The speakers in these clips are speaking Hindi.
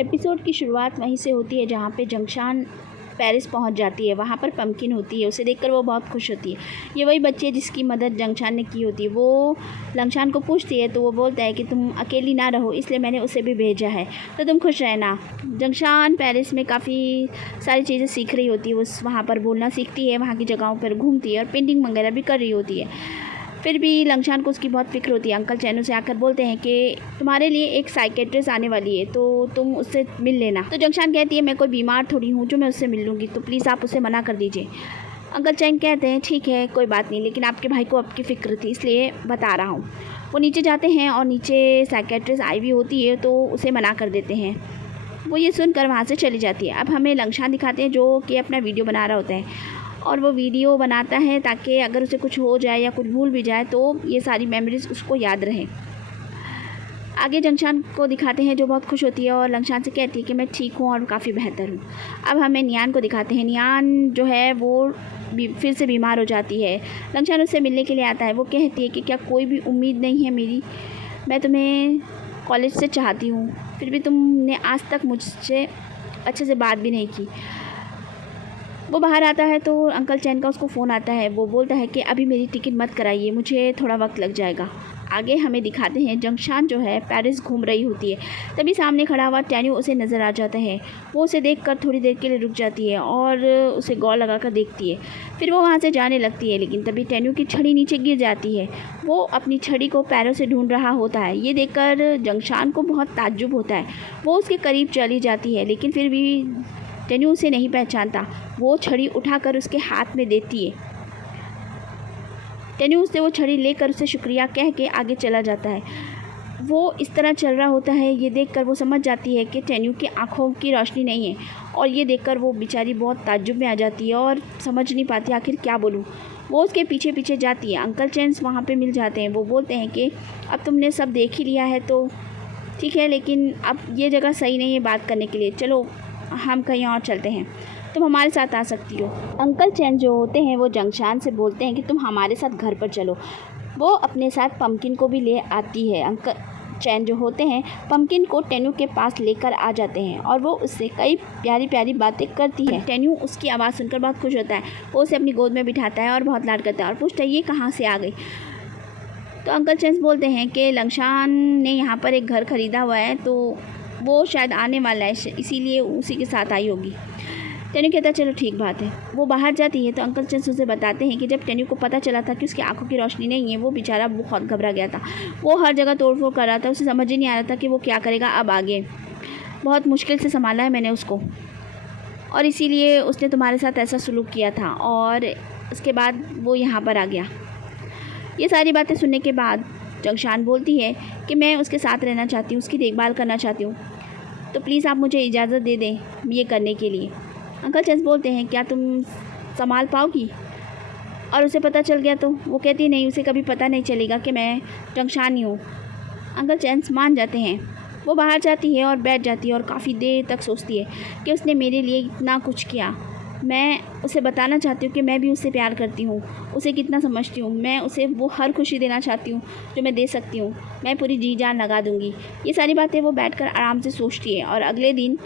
एपिसोड की शुरुआत वहीं से होती है जहाँ पे जंगशान पेरिस पहुँच जाती है। वहाँ पर पम्पकिन होती है, उसे देखकर वो बहुत खुश होती है। ये वही बच्ची है जिसकी मदद जंगशान ने की होती है। वो जंगशान को पूछती है तो वो बोलता है कि तुम अकेली ना रहो, इसलिए मैंने उसे भी भेजा है, तो तुम खुश रहना। जंगशान पेरिस में काफ़ी सारी चीज़ें सीख रही होती है। वो वहाँ पर बोलना सीखती है, वहाँ की जगहों पर घूमती है और पेंटिंग वगैरह भी कर रही होती है। फिर भी लंगशान को उसकी बहुत फ़िक्र होती है। अंकल चैनू से आकर बोलते हैं कि तुम्हारे लिए एक साइकेट्रिस्ट आने वाली है, तो तुम उससे मिल लेना। तो जंगशान कहती है मैं कोई बीमार थोड़ी हूँ जो मैं उससे मिल लूँगी, तो प्लीज़ आप उसे मना कर दीजिए। अंकल चैन कहते हैं ठीक है कोई बात नहीं, लेकिन आपके भाई को आपकी फ़िक्र थी इसलिए बता रहा हूँ। वो नीचे जाते हैं और नीचे साइकेट्रिस्ट आई हुई होती है तो उसे मना कर देते हैं। वो ये सुनकर वहाँ से चली जाती है। अब हमें लंगशान दिखाते हैं जो कि अपना वीडियो बना रहा होता है, और वो वीडियो बनाता है ताकि अगर उसे कुछ हो जाए या कुछ भूल भी जाए तो ये सारी मेमोरीज़ उसको याद रहें। आगे जंगशान को दिखाते हैं जो बहुत खुश होती है और लंगशान से कहती है कि मैं ठीक हूँ और काफ़ी बेहतर हूँ। अब हमें नियान को दिखाते हैं। नियान जो है वो फिर से बीमार हो जाती है। लंगशान उससे मिलने के लिए आता है। वो कहती है कि क्या कोई भी उम्मीद नहीं है मेरी, मैं तुम्हें कॉलेज से चाहती हूँ, फिर भी तुमने आज तक मुझसे अच्छे से बात भी नहीं की। वो बाहर आता है तो अंकल चैन का उसको फ़ोन आता है। वो बोलता है कि अभी मेरी टिकट मत कराइए, मुझे थोड़ा वक्त लग जाएगा। आगे हमें दिखाते हैं जंगशान जो है पेरिस घूम रही होती है। तभी सामने खड़ा हुआ टेन्यू उसे नज़र आ जाता है। वो उसे देखकर थोड़ी देर के लिए रुक जाती है और उसे गौर लगाकर देखती है। फिर वो वहाँ से जाने लगती है, लेकिन तभी टेन्यू की छड़ी नीचे गिर जाती है। वो अपनी छड़ी को पैरों से ढूंढ रहा होता है। ये देखकर जंगशान को बहुत ताज्जुब होता है। वो उसके करीब चली जाती है, लेकिन फिर भी टेन्यू उसे नहीं पहचानता। वो छड़ी उठाकर उसके हाथ में देती है। टेन्यू उससे वो छड़ी लेकर उसे शुक्रिया कह के आगे चला जाता है। वो इस तरह चल रहा होता है। ये देखकर वो समझ जाती है कि टेन्यू की आंखों की रोशनी नहीं है, और ये देखकर वो बेचारी बहुत ताज्जुब में आ जाती है और समझ नहीं पाती आखिर क्या बोलूँ। वो उसके पीछे पीछे जाती है। अंकल चैन्स वहाँ पे मिल जाते हैं। वो बोलते हैं कि अब तुमने सब देख ही लिया है तो ठीक है, लेकिन अब ये जगह सही नहीं है बात करने के लिए, चलो हम कहीं और चलते हैं, तुम हमारे साथ आ सकती हो। अंकल चैन जो होते हैं वो जंगशान से बोलते हैं कि तुम हमारे साथ घर पर चलो। वो अपने साथ पम्पकिन को भी ले आती है। अंकल चैन जो होते हैं पम्पकिन को टेन्यू के पास लेकर आ जाते हैं और वो उससे कई प्यारी प्यारी बातें करती है। टेन्यू उसकी आवाज़ सुनकर बहुत खुश होता है। वो उसे अपनी गोद में बिठाता है और बहुत लाड करता है और पूछता है ये कहाँ से आ गई। तो अंकल चैन बोलते हैं कि लंगशान ने यहाँ पर एक घर ख़रीदा हुआ है, तो वो शायद आने वाला है, इसीलिए उसी के साथ आई होगी। टेन्यू कहता है चलो ठीक बात है। वो बाहर जाती है तो अंकल चंद उसे बताते हैं कि जब टेन्यू को पता चला था कि उसकी आंखों की रोशनी नहीं है, वो बेचारा बहुत घबरा गया था। वो हर जगह तोड़-फोड़ कर रहा था। उसे समझ ही नहीं आ रहा था कि वो क्या करेगा अब आगे। बहुत मुश्किल से संभाला है मैंने उसको, और इसीलिए उसने तुम्हारे साथ ऐसा सलूक किया था, और उसके बाद वो यहाँ पर आ गया। ये सारी बातें सुनने के बाद जंगशान बोलती है कि मैं उसके साथ रहना चाहती हूँ, उसकी देखभाल करना चाहती हूँ, तो प्लीज़ आप मुझे इजाज़त दे दें ये करने के लिए। अंकल चंद बोलते हैं क्या तुम संभाल पाओगी, और उसे पता चल गया तो? वो कहती नहीं, उसे कभी पता नहीं चलेगा कि मैं जंगशान ही हूँ। अंकल चंद मान जाते हैं। वो बाहर जाती है और बैठ जाती है और काफ़ी देर तक सोचती है कि उसने मेरे लिए इतना कुछ किया। मैं उसे बताना चाहती हूँ कि मैं भी उससे प्यार करती हूँ, उसे कितना समझती हूँ। मैं उसे वो हर खुशी देना चाहती हूँ जो मैं दे सकती हूँ। मैं पूरी जी जान लगा दूँगी। ये सारी बातें वो बैठकर आराम से सोचती है, और अगले दिन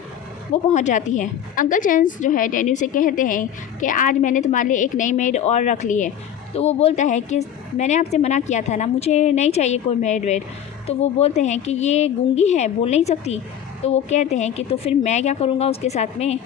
वो पहुंच जाती है। अंकल चैन्स जो है टेन्यू से कहते हैं कि आज मैंने तुम्हारे लिए एक नई मेड और रख ली है। तो वो बोलता है कि मैंने आपसे मना किया था ना, मुझे नहीं चाहिए कोई मेड वेड। तो वो बोलते हैं कि ये गूंगी है, बोल नहीं सकती। तो वो कहते हैं कि तो फिर मैं क्या करूँगा उसके साथ में,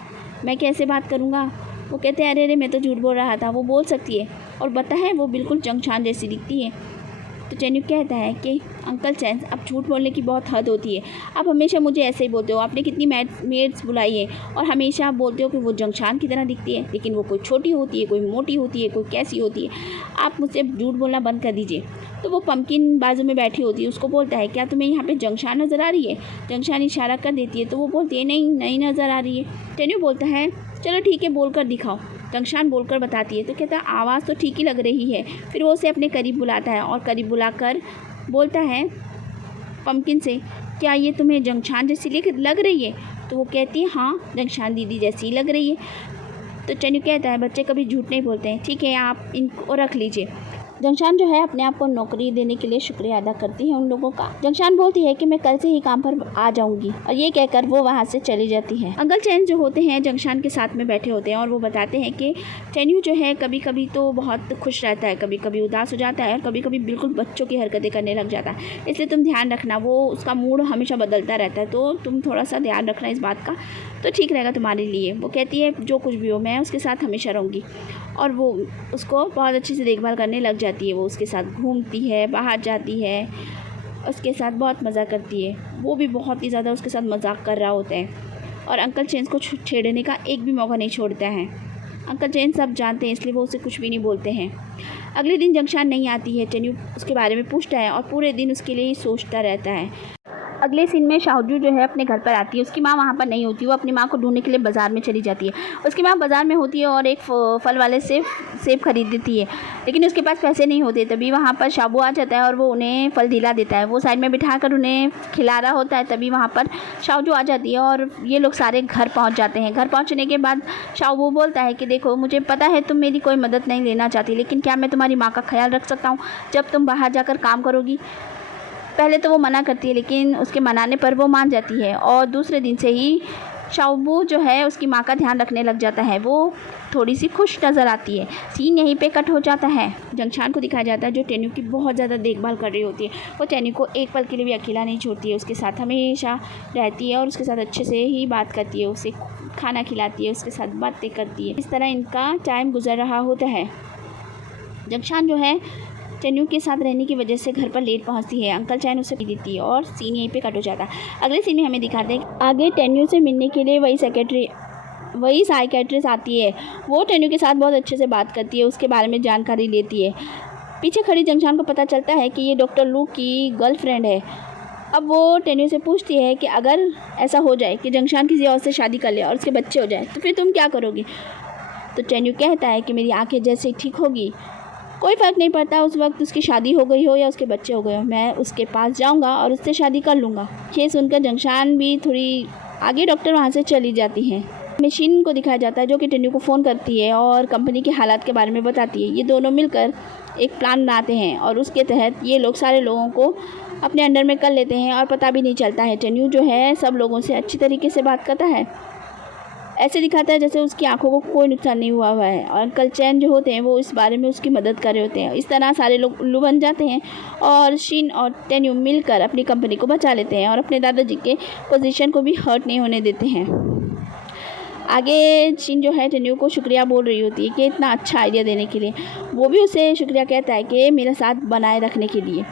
मैं कैसे बात करूँगा। वो कहते हैं अरे अरे मैं तो झूठ बोल रहा था, वो बोल सकती है, और पता है वो बिल्कुल जंगशान जैसी दिखती है। तो टेन्यू कहता है कि अंकल चैन अब झूठ बोलने की बहुत हद होती है। आप हमेशा मुझे ऐसे ही बोलते हो। आपने कितनी मेड्स बुलाई है और हमेशा आप बोलते हो कि वो जंगशान की तरह दिखती है, लेकिन वो कोई छोटी होती है, कोई मोटी होती है, कोई कैसी होती है। आप मुझसे झूठ बोलना बंद कर दीजिए। तो वो पम्पकिन बाजू में बैठी होती है, उसको बोलता है क्या तुम्हें यहाँ पे जंगशान नज़र आ रही है। जंगशान इशारा कर देती है तो वो बोलती है नहीं नहीं नज़र आ रही है। टेन्यू बोलता है चलो ठीक है बोल कर दिखाओ। जंगशान बोलकर बताती है तो कहता है आवाज़ तो ठीक ही लग रही है। फिर वो उसे अपने करीब बुलाता है और करीब बुलाकर बोलता है पम्पकिन से क्या ये तुम्हें जंगशान जैसी लग रही है। तो वो कहती है हाँ जंगशान दीदी जैसी ही लग रही है। तो टेन्यू कहता है बच्चे कभी झूठ नहीं बोलते हैं, ठीक है आप इनको रख लीजिए। जंगशान जो है अपने आप को नौकरी देने के लिए शुक्रिया अदा करती है उन लोगों का। जंगशान बोलती है कि मैं कल से ही काम पर आ जाऊंगी और ये कहकर वो वहाँ से चली जाती है। अंकल चैन जो होते हैं जंगशान के साथ में बैठे होते हैं और वो बताते हैं कि टेन्यू जो है कभी कभी तो बहुत खुश रहता है, कभी कभी उदास हो जाता है और कभी कभी बिल्कुल बच्चों की हरकतें करने लग जाता है। इसलिए तुम ध्यान रखना, वो उसका मूड हमेशा बदलता रहता है, तो तुम थोड़ा सा ध्यान रखना इस बात का, तो ठीक रहेगा तुम्हारे लिए। वो कहती है जो कुछ भी हो मैं उसके साथ हमेशा रहूँगी और वो उसको बहुत अच्छे से देखभाल करने लग जाती है। वो उसके साथ घूमती है, बाहर जाती है, उसके साथ बहुत मज़ा करती है। वो भी बहुत ही ज़्यादा उसके साथ मजाक कर रहा होता है और अंकल चेन को छेड़ने का एक भी मौका नहीं छोड़ता है। अंकल चेन सब जानते हैं इसलिए वो उसे कुछ भी नहीं बोलते हैं। अगले दिन जंगशान नहीं आती है। टेन्यू उसके बारे में पूछता है और पूरे दिन उसके लिए ही सोचता रहता है। अगले सीन में शाओजू जो है अपने घर पर आती है। उसकी माँ वहाँ पर नहीं होती, वो अपनी माँ को ढूंढने के लिए बाज़ार में चली जाती है। उसकी माँ बाज़ार में होती है और एक फल वाले से सेब खरीद देती है, लेकिन उसके पास पैसे नहीं होते। तभी वहाँ पर शाबू आ जाता है और वो उन्हें फल दिला देता है। वो साइड में बिठाकर उन्हें खिला रहा होता है। तभी वहाँ पर शाओजू आ जाती है और ये लोग सारे घर पहुँच जाते हैं। घर पहुँचने के बाद शाओबू बोलता है कि देखो मुझे पता है तुम मेरी कोई मदद नहीं लेना चाहती, लेकिन क्या मैं तुम्हारी माँ का ख्याल रख सकता हूँ जब तुम बाहर जाकर काम करोगी। पहले तो वो मना करती है, लेकिन उसके मनाने पर वो मान जाती है और दूसरे दिन से ही शाओबू जो है उसकी माँ का ध्यान रखने लग जाता है। वो थोड़ी सी खुश नज़र आती है। सीन यहीं पे कट हो जाता है। जंगशान को दिखाया जाता है जो टेन्यू की बहुत ज़्यादा देखभाल कर रही होती है। वो टेन्यू को एक पल के लिए भी अकेला नहीं छोड़ती है, उसके साथ हमेशा रहती है और उसके साथ अच्छे से ही बात करती है, उसे खाना खिलाती है, उसके साथ बातें करती है। इस तरह इनका टाइम गुजर रहा होता है। जंगशान जो है टेन्यू के साथ रहने की वजह से घर पर लेट पहुंचती है। अंकल चैन उसे पी देती है और सीन यहीं पे कट हो जाता है। अगले सीन में हमें दिखाते हैं आगे टेन्यू से मिलने के लिए वही साइकेट्रिस्ट आती है। वो टेन्यू के साथ बहुत अच्छे से बात करती है, उसके बारे में जानकारी लेती है। पीछे खड़ी जंगशान को पता चलता है कि ये डॉक्टर लू की गर्लफ्रेंड है। अब वो टेन्यू से पूछती है कि अगर ऐसा हो जाए कि जंगशान किसी और से शादी कर ले और उसके बच्चे हो जाए तो फिर तुम क्या करोगी। तो टेन्यू कहता है कि मेरी आंखें जैसे ठीक होगी, कोई फ़र्क नहीं पड़ता उस वक्त उसकी शादी हो गई हो या उसके बच्चे हो गए हो, मैं उसके पास जाऊंगा और उससे शादी कर लूँगा। ये सुनकर जंगशान भी थोड़ी आगे डॉक्टर वहाँ से चली जाती है। मशीन को दिखाया जाता है जो कि टेन्यू को फ़ोन करती है और कंपनी के हालात के बारे में बताती है। ये दोनों मिलकर एक प्लान बनाते हैं और उसके तहत ये लोग सारे लोगों को अपने अंडर में कर लेते हैं और पता भी नहीं चलता है। टेन्यू जो है सब लोगों से अच्छी तरीके से बात करता है, ऐसे दिखाता है जैसे उसकी आंखों को कोई नुकसान नहीं हुआ है और अंकल चैन जो होते हैं वो इस बारे में उसकी मदद कर रहे होते हैं। इस तरह सारे लोग उल्लू बन जाते हैं और शिन और टेन्यू मिलकर अपनी कंपनी को बचा लेते हैं और अपने दादाजी के पोजीशन को भी हर्ट नहीं होने देते हैं। आगे शिन जो है टेन्यू को शुक्रिया बोल रही होती है कि इतना अच्छा आइडिया देने के लिए। वो भी उसे शुक्रिया कहता है कि मेरा साथ बनाए रखने के लिए।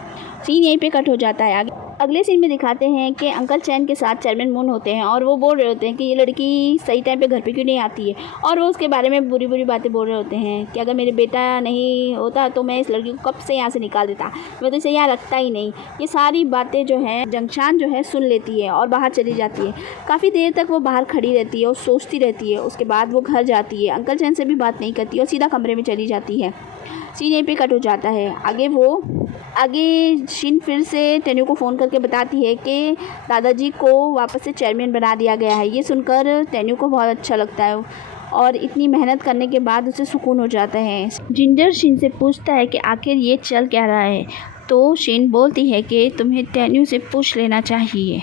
सीन यहीं पे कट हो जाता है। अगले सीन में दिखाते हैं कि अंकल चैन के साथ चेयरमैन मून होते हैं और वो बोल रहे होते हैं कि ये लड़की सही टाइम पे घर पे क्यों नहीं आती है और वो उसके बारे में बुरी बुरी बातें बोल रहे होते हैं कि अगर मेरे बेटा नहीं होता तो मैं इस लड़की को कब से यहाँ से निकाल देता, मैं तो इसे यहाँ रखता ही नहीं। ये सारी बातें जो हैं जंगशान जो है सुन लेती है और बाहर चली जाती है। काफ़ी देर तक वो बाहर खड़ी रहती है और सोचती रहती है। उसके बाद वो घर जाती है, अंकल चैन से भी बात नहीं करती और सीधा कमरे में चली जाती है। सीन यहीं पे कट हो जाता है। आगे शिन फिर से टेन्यू को फ़ोन करके बताती है कि दादाजी को वापस से चेयरमैन बना दिया गया है। ये सुनकर टेन्यू को बहुत अच्छा लगता है और इतनी मेहनत करने के बाद उसे सुकून हो जाता है। जिंजर शिन से पूछता है कि आखिर ये चल क्या रहा है, तो शिन बोलती है कि तुम्हें टेन्यू से पूछ लेना चाहिए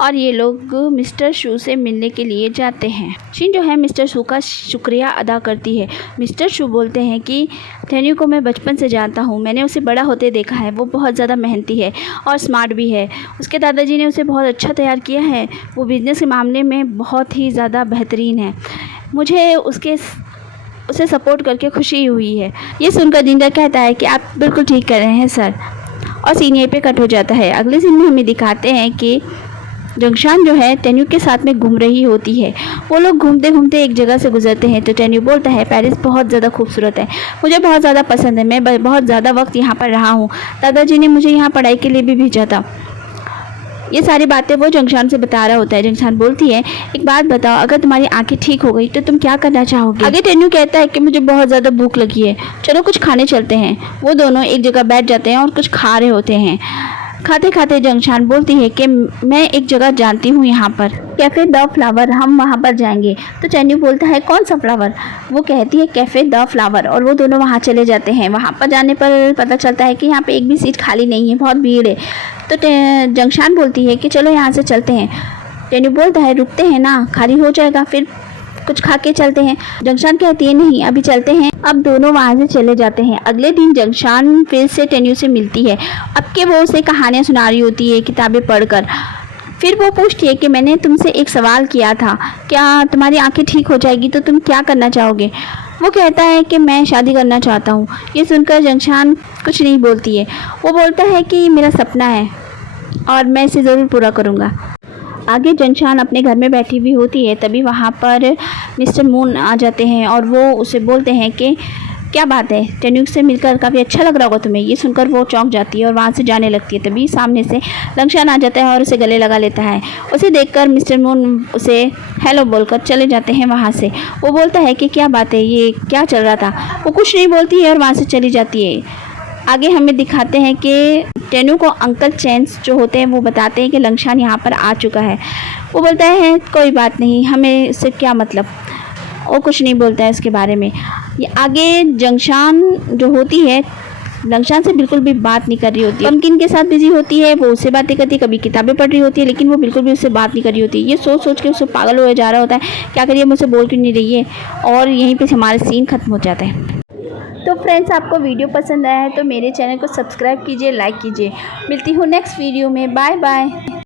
और ये लोग मिस्टर शू से मिलने के लिए जाते हैं। शिन जो है मिस्टर शू का शुक्रिया अदा करती है। मिस्टर शू बोलते हैं कि टेन्यू को मैं बचपन से जानता हूँ, मैंने उसे बड़ा होते देखा है, वो बहुत ज़्यादा मेहनती है और स्मार्ट भी है। उसके दादाजी ने उसे बहुत अच्छा तैयार किया है, वो बिज़नेस के मामले में बहुत ही ज़्यादा बेहतरीन है। मुझे उसे सपोर्ट करके खुशी हुई है। ये सुनकर जिंजर कहता है कि आप बिल्कुल ठीक कर रहे हैं सर, और सीन यहीं पे कट हो जाता है। अगले सीन में हमें दिखाते हैं कि जंगशान जो है टेन्यू के साथ में घूम रही होती है। वो लोग घूमते घूमते एक जगह से गुजरते हैं तो टेन्यू बोलता है पेरिस बहुत ज़्यादा खूबसूरत है, मुझे बहुत ज़्यादा पसंद है, मैं बहुत ज़्यादा वक्त यहाँ पर रहा हूँ, दादाजी ने मुझे यहाँ पढ़ाई के लिए भी भेजा था। ये सारी बातें वो जंगशान से बता रहा होता है। जंगशान बोलती है एक बात बताओ, अगर तुम्हारी आंखें ठीक हो गई तो तुम क्या करना चाहोगे। आगे टेन्यू कहता है कि मुझे बहुत ज़्यादा भूख लगी है, चलो कुछ खाने चलते हैं। वो दोनों एक जगह बैठ जाते हैं और कुछ खा रहे होते हैं। खाते खाते जंगशान बोलती है कि मैं एक जगह जानती हूँ यहाँ पर, कैफ़े द फ्लावर, हम वहाँ पर जाएंगे। तो चैन्यू बोलता है कौन सा फ्लावर? वो कहती है कैफ़े द फ्लावर, और वो दोनों वहाँ चले जाते हैं। वहाँ पर जाने पर पता चलता है कि यहाँ पे एक भी सीट खाली नहीं है, बहुत भीड़ है। तो जंगशान बोलती है कि चलो यहाँ से चलते हैं। चैन्यू बोलता है रुकते हैं ना, खाली हो जाएगा, फिर कुछ खा के चलते हैं। जंगशान कहती है नहीं, अभी चलते हैं। अब दोनों वहाँ से चले जाते हैं। अगले दिन जंगशान फिर से टेन्यू से मिलती है। अब के वो उसे कहानियाँ सुना रही होती है किताबें पढ़कर। फिर वो पूछती है कि मैंने तुमसे एक सवाल किया था, क्या तुम्हारी आंखें ठीक हो जाएगी तो तुम क्या करना चाहोगे? वो कहता है कि मैं शादी करना चाहता हूँ। ये सुनकर जंगशान कुछ नहीं बोलती है। वो बोलता है कि मेरा सपना है और मैं इसे ज़रूर पूरा करूँगा। आगे जंगशान अपने घर में बैठी हुई होती है, तभी वहाँ पर मिस्टर मून आ जाते हैं और वो उसे बोलते हैं कि क्या बात है, टेन्यू से मिलकर काफ़ी अच्छा लग रहा होगा तुम्हें। ये सुनकर वो चौंक जाती है और वहाँ से जाने लगती है। तभी सामने से जंगशान आ जाता है और उसे गले लगा लेता है। उसे देखकर मिस्टर मून उसे हेलो बोलकर चले जाते हैं वहाँ से। वो बोलता है कि क्या बात है, ये क्या चल रहा था? वो कुछ नहीं बोलती है और वहाँ से चली जाती है। आगे हमें दिखाते हैं कि टेन्यू को अंकल चैंस जो होते हैं वो बताते हैं कि जंगशान यहाँ पर आ चुका है। वो बोलता है कोई बात नहीं, हमें इससे क्या मतलब। वो कुछ नहीं बोलता है इसके बारे में। ये आगे जंगशान जो होती है जंगशान से बिल्कुल भी बात नहीं कर रही होती है। पम्पकिन के साथ बिजी होती है, वो उससे बातें करती है, कभी किताबें पढ़ रही होती है, लेकिन वो बिल्कुल भी उससे बात नहीं कर रही होती है। ये सोच सोच के उससे पागल हो जा रहा होता है, क्या करिए मुझसे बोल क्यों नहीं रही है। और यहीं पे हमारे सीन ख़त्म हो जाता है। तो फ्रेंड्स, आपको वीडियो पसंद आया है तो मेरे चैनल को सब्सक्राइब कीजिए, लाइक कीजिए। मिलती हूँ नेक्स्ट वीडियो में। Bye bye.